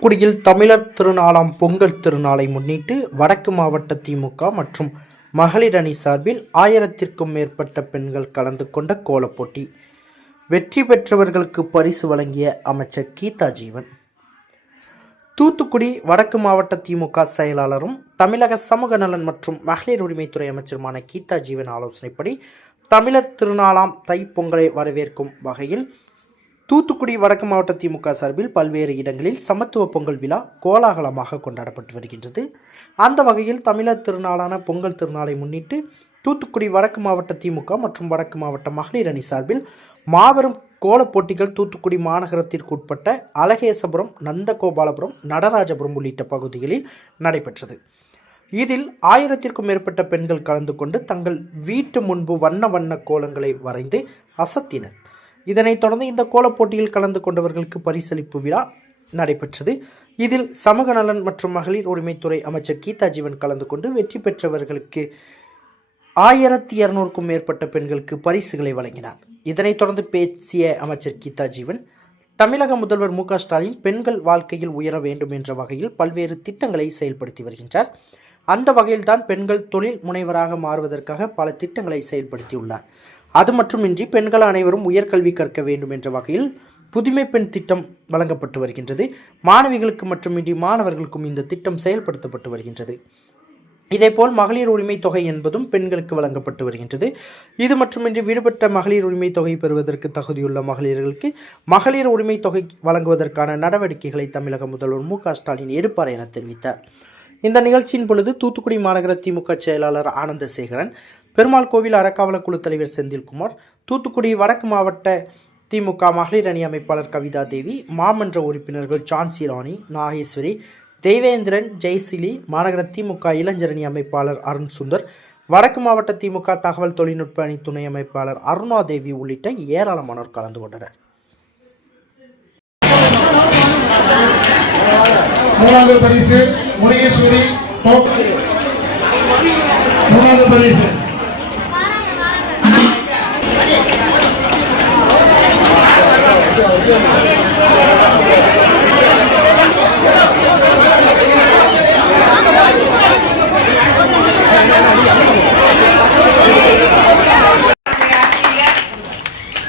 தூத்துக்குடியில் தமிழர் திருநாளாம் பொங்கல் திருநாளை முன்னிட்டு வடக்கு மாவட்ட திமுக மற்றும் மகளிர் அணி சார்பில் 1000க்கும் மேற்பட்ட பெண்கள் கலந்து கொண்ட கோலப்போட்டி. வெற்றி பெற்றவர்களுக்கு பரிசு வழங்கிய அமைச்சர் கீதா ஜீவன். தூத்துக்குடி வடக்கு மாவட்ட திமுக செயலாளரும் தமிழக சமூக நலன் மற்றும் மகளிர் உரிமைத்துறை அமைச்சருமான கீதா ஜீவன் ஆலோசனைப்படி தமிழர் திருநாளாம் தைப்பொங்கலை வரவேற்கும் வகையில் தூத்துக்குடி வடக்கு மாவட்ட திமுக சார்பில் பல்வேறு இடங்களில் சமத்துவ பொங்கல் விழா கோலாகலமாக கொண்டாடப்பட்டு வருகின்றது. அந்த வகையில் தமிழர் திருநாளான பொங்கல் திருநாளை முன்னிட்டு தூத்துக்குடி வடக்கு மாவட்ட திமுக மற்றும் வடக்கு மாவட்ட மகளிர் அணி சார்பில் மாபெரும் கோலப் போட்டிகள் தூத்துக்குடி மாநகரத்திற்கு உட்பட்ட அழகேசபுரம், நந்தகோபாலபுரம், நடராஜபுரம் உள்ளிட்ட பகுதிகளில் நடைபெற்றது. இதில் 1000க்கும் மேற்பட்ட பெண்கள் கலந்து கொண்டு தங்கள் வீட்டு முன்பு வண்ண வண்ண கோலங்களை வரைந்து அசத்தினர். இதனைத் தொடர்ந்து இந்த கோலப் போட்டியில் கலந்து கொண்டவர்களுக்கு பரிசளிப்பு விழா நடைபெற்றது. இதில் சமூக நலன் மற்றும் மகளிர் உரிமைத்துறை அமைச்சர் கீதா ஜீவன் கலந்து கொண்டு வெற்றி பெற்றவர்களுக்கு 1200க்கும் மேற்பட்ட பெண்களுக்கு பரிசுகளை வழங்கினார். இதனைத் தொடர்ந்து பேசிய அமைச்சர் கீதா ஜீவன், தமிழக முதல்வர் மு.க. ஸ்டாலின் பெண்கள் வாழ்க்கையில் உயர வேண்டும் என்ற வகையில் பல்வேறு திட்டங்களை செயல்படுத்தி வருகின்றார். அந்த வகையில்தான் பெண்கள் தொழில் முனைவராக மாறுவதற்காக பல திட்டங்களை செயல்படுத்தியுள்ளார். அது மட்டுமின்றி பெண்கள் அனைவரும் உயர்கல்வி கற்க வேண்டும் என்ற வகையில் புதுமை பெண் திட்டம் வழங்கப்பட்டு வருகின்றது. மாணவிகளுக்கு மட்டுமின்றி மாணவர்களுக்கும் இந்த திட்டம் செயல்படுத்தப்பட்டு வருகின்றது. இதேபோல் மகளிர் உரிமை தொகை என்பதும் பெண்களுக்கு வழங்கப்பட்டு வருகின்றது. இது மட்டுமின்றி விடுபட்ட மகளிர் உரிமை தொகை பெறுவதற்கு தகுதியுள்ள மகளிர்களுக்கு மகளிர் உரிமை தொகை வழங்குவதற்கான நடவடிக்கைகளை தமிழக முதல்வர் மு.க. ஸ்டாலின் எடுப்பார் என தெரிவித்தார். இந்த நிகழ்ச்சியின் பொழுது தூத்துக்குடி மாநகர திமுக செயலாளர் ஆனந்தசேகரன், பெருமாள் கோவில் அறக்காவலர் குழு தலைவர் செந்தில்குமார், தூத்துக்குடி வடக்கு மாவட்ட திமுக மகளிர் அணி அமைப்பாளர் கவிதா தேவி, மாமன்ற உறுப்பினர்கள் ஜான்சி ராணி, நாகேஸ்வரி, தேவேந்திரன், ஜெய்சிலி, மாநகர திமுக இளைஞர் அணி அமைப்பாளர் அருண் சுந்தர், வடக்கு மாவட்ட திமுக தகவல் தொழில்நுட்ப அணி துணை அமைப்பாளர் அருணா தேவி உள்ளிட்ட ஏராளமானோர் கலந்து கொண்டனர். மூணாவது பரிசு முருகேஸ்வரி. மூணாவது பரிசு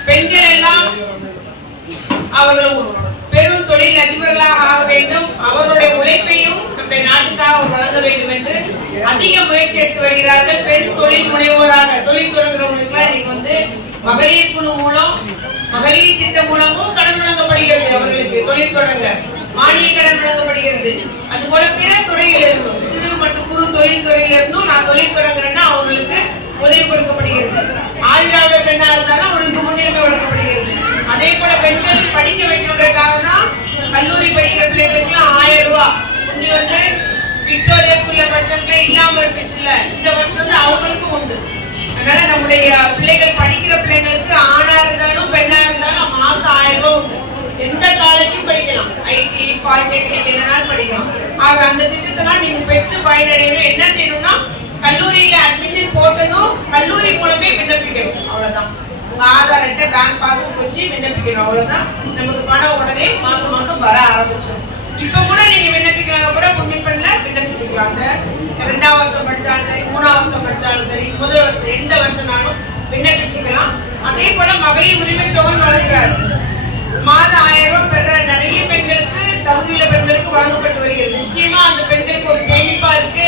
பெண்கள் எல்லாம் அவர்கள் பெரும் தொழில் அதிபர்களாக ஆக வேண்டும், அவருடைய உழைப்பையும் நம்முடைய நாட்டுக்காக வழங்க வேண்டும் என்று அதிக முயற்சி எடுத்து வருகிறார்கள். பெண் தொழில் முனைவோராக தொழில் தொடங்குறவங்களுக்கு இன்னைக்கு மகளிர் குழு மூலம் மகளிர் திட்டம் மூலமும் கடன் வழங்கப்படுகிறது. அவர்களுக்கு தொழில் தொடங்க மானிய கடன் வழங்கப்படுகிறது. அதுபோல பிற துறையில் இருந்தும் சிறு மற்றும் குறு தொழில் துறையில இருந்தும் நான் தொழில் தொடங்குறேன்னா அவர்களுக்கு உதவி கொடுக்கப்படுகிறது. ஆதிராவிட பெண்ணா இருந்தாலும் அவர்களுக்கு முன்னுரிமை வழங்கப்படுகிறது. அதே போல பெண்கள் படிக்க வைக்கிறதுக்காக தான் கல்லூரி படிக்கிற பிள்ளைகளுக்கு 1000 ரூபாய் முந்தி விக்டோரியா ஸ்கூல்ல படிச்சவங்க இல்லாம இருக்குச்சுல்ல, இந்த வருஷம் அவங்களுக்கும் உண்டு. அதனால நம்முடைய பிள்ளைகள் படிக்கிற பிள்ளைங்களுக்கு ஆணா இருந்தாலும் பெண்ணா இருந்தாலும் மாசம் 1000 ரூபாய் உண்டு. எந்த காலேஜும் படிக்கலாம், ஐடி, பாலிடெக்னிக் எதனாலும் படிக்கலாம். ஆக அந்த திட்டத்தெல்லாம் நீங்க பெற்று பயனடையணும். என்ன செய்யணும்னா கல்லூரியில அட்மிஷன் போட்டதும் கல்லூரி மூலமே விண்ணப்பிக்கணும். அவ்வளவுதான். ஆதார் அட்டை, பேங்க் பாஸ்புக் வச்சு விண்ணப்பிக்கணும். அவ்வளவுதான். நமக்கு பணம் உடனே மாசம் மாசம் வர ஆரம்பிச்சிடும். இப்ப கூட நீங்க விண்ணப்பிக்கலாம், கூட முன்னிப்பண்ல விண்ணப்பிச்சுக்கலாம். 2ஆம் வருஷம் படிச்சாலும் சரி, 3ஆம் வருஷம் படிச்சாலும் சரி, முதல் வருஷம் எந்த வருஷம்னாலும் விண்ணப்பிச்சுக்கலாம். அதே போல மகளிர் உரிமை தொகை வழங்குறாரு. மாதம் 1000 ரூபாய் பெற நிறைய பெண்களுக்கு தகுதியுள்ள பெண்களுக்கு வழங்கப்பட்டு வருகிறது. நிச்சயமா அந்த பெண்களுக்கு ஒரு சேமிப்பா இருக்கு,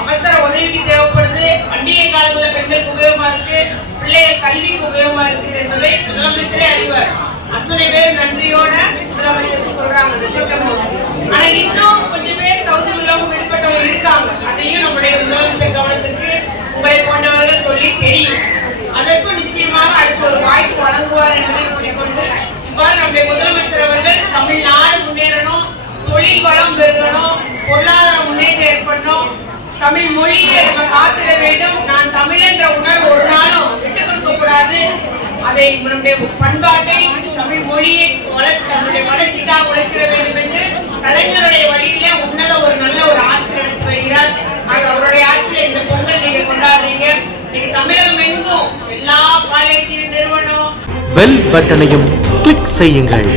அவசர உதவிக்கு தேவைப்படுது, பண்டிகை காலங்களில் பெண்களுக்கு உபயோகமா இருக்கு, பிள்ளைகள் கல்விக்கு உபயோகமா இருக்குது என்பதை முதலமைச்சரே அறிவார். அத்தனை பேர் நன்றியோட முதலமைச்சருக்கு சொல்றாங்க அந்த திட்டம். ஆனா இன்னும் கொஞ்சம் பேர் தகுதி உள்ளவங்க விடுபட்டவங்க இருக்காங்க. அதையும் நம்முடைய முதலமைச்சர் கவனத்திற்கு உங்களை போன்றவர்கள் சொல்லி தெரியும். அதற்கும் நிச்சயமாக அடுத்த ஒரு வாய்ப்பு வழங்குவார் என்பதை கூறிக்கொண்டு, இவ்வாறு நம்முடைய முதலமைச்சர் அவர்கள் தமிழ்நாடு முன்னேறணும், தொழில் வளம் பெருகணும், பொருளாதார முன்னேற்றம் ஏற்படணும், தமிழ் மொழியை நம்ம காத்திட வேண்டும். நான் தமிழ் என்ற உணர்வு ஒரு நாளும் விட்டுக் கொடுக்க கூடாது. அதை நம்முடைய பண்பாட்டை, தமிழ் மொழியை நம்முடைய வளர்ச்சிக்காக உழைக்கிற வேண்டும் என்று கலைஞருடைய வழியில உன்னத ஒரு நல்ல ஒரு ஆட்சி நடத்தி வருகிறார். அவருடைய ஆட்சியில இந்த பொங்கல் நீங்க கொண்டாடுறீங்க. இன்னைக்கு தமிழகம் எங்கும் எல்லா காலேஜ் நிறுவனம் பெல் பட்டனையும் கிளிக் செய்யுங்கள்.